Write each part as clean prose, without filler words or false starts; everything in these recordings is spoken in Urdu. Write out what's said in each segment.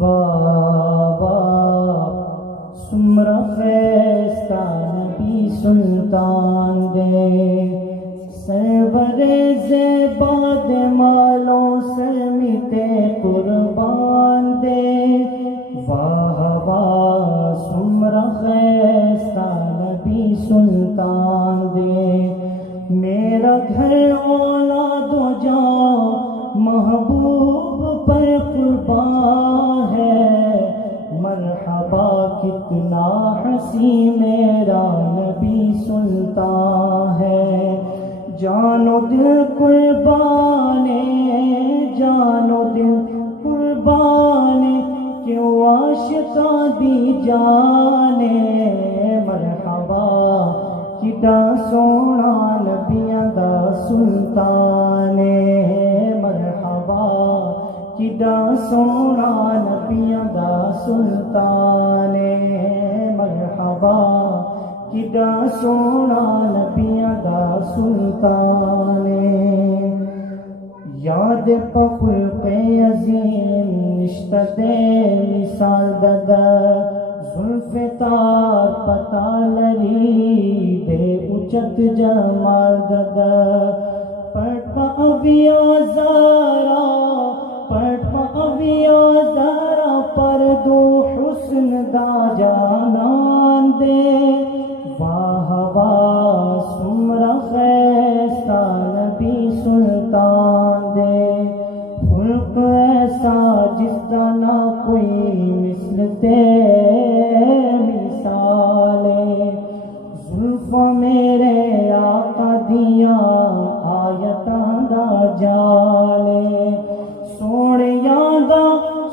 واہ سمرا خیستہ نبی سلطان دے سرور زیباد مالوں سلمیتے قربان دے واہ واہ سمرا خیستہ نبی سلطان دے میرا گھر اولاد و جان محبوب پر قربان ہے مرحبا کتنا حسین میرا نبی سلطان ہے جان و دل قربان جان و دل قربان کیوں عاشقاں دی جانے مرحبا کڈا سونا نبیاں دا سلطان مرحبا کڈا سونا نبیاں دا سلطان مرحبا کڈا سونا نبیاں دا سلطان یاد پخل پہ عظیم نشتہ دے مثال ددا زلف تار پتا لری دے اچت جمال ددا پٹ پا اویا زارا پٹ پا اویا زارا پر دو حسن دا جانان دے واہ واہ سمرا خیستہ نبی سلطان دے خلق ایسا جس دا نہ کوئی مثل تے مثالے زلف میرے آقا دیاں آیتاں دا جالے سوڑیاں دا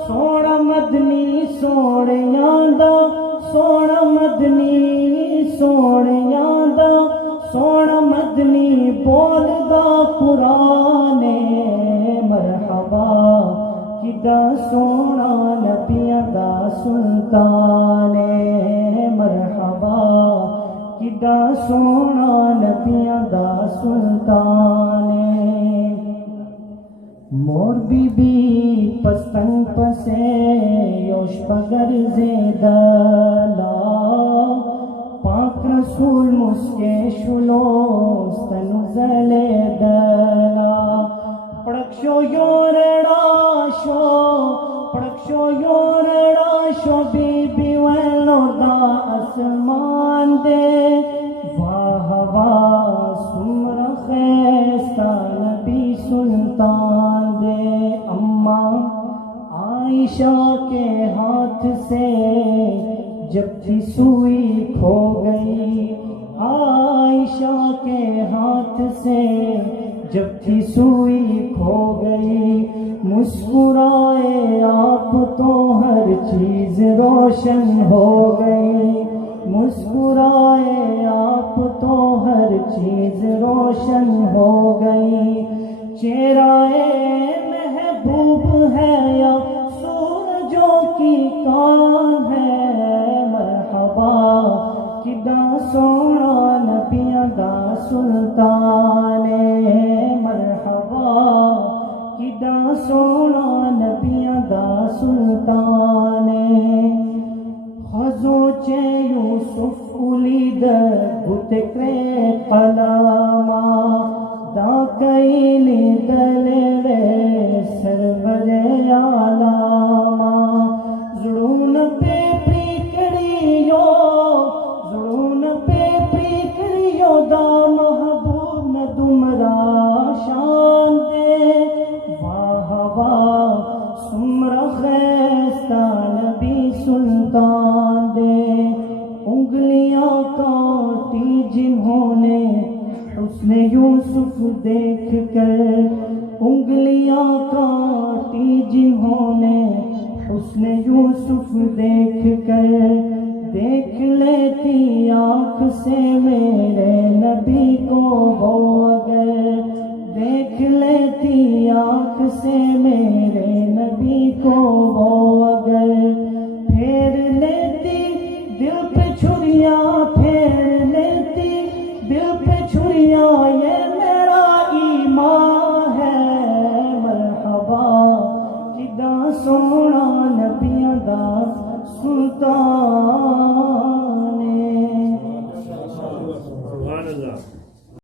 سوڑا مدنی سوڑیاں دا سوڑا مدنی سوڑیاں دا سوڑا مدنی بول دا قرآن مرحبا کڈا سونا نبیاں دا سلطان مرحبا کڈا سونا نبیاں دا سلطان مور بی بی پستن پسے یوش پگر زیدلا پاک رسول مسکے شلو ستنو زلے دلا پڑکشو یورڑا شو پڑکشو یورڑا شو بی بی ویلو دا اسمان دے واہ واہ سمرا خیستہ نبی سلطان دے اماں عائشہ کے ہاتھ سے جب تھی سوئی کھو گئی عائشہ کے ہاتھ سے جب تھی سوئی کھو گئی مسکرائے آپ تو ہر چیز روشن ہو گئی مسکرائے آپ تو ہر چیز روشن ہو گئی چہرہ محبوب ہے یا سورجوں کی کان ہے مرحبا کڈا سونا نبیاں دا سلطان مرحبا کڈا سونا نبیاں دا سلطان خزو چے یوسف علید بتکرے قلاما دا کئیلی دلوے سرور عالاما زڑون پہ پریکڑیو زڑون پہ پریکڑیو دا محبوب نہ دمرا شان دے واہ واہ سمرا خیستہ نبی سلطان دے انگلیاں کاٹی جنہوں نے حسن یوسف دیکھ کر انگلیاں کاٹی جنہوں نے حسن یوسف دیکھ کر دیکھ لیتی آنکھ سے میرے نبی کو وہ اگر دیکھ لیتی آنکھ سے میرے نبی کو وہ اگر پھیر لیتی دل پہ چھریاں پھیر لیتی دل پہ چھریاں یہ میرا ایمان ہے مرحبا کڈا سونا نبی سلطان سبحان اللہ.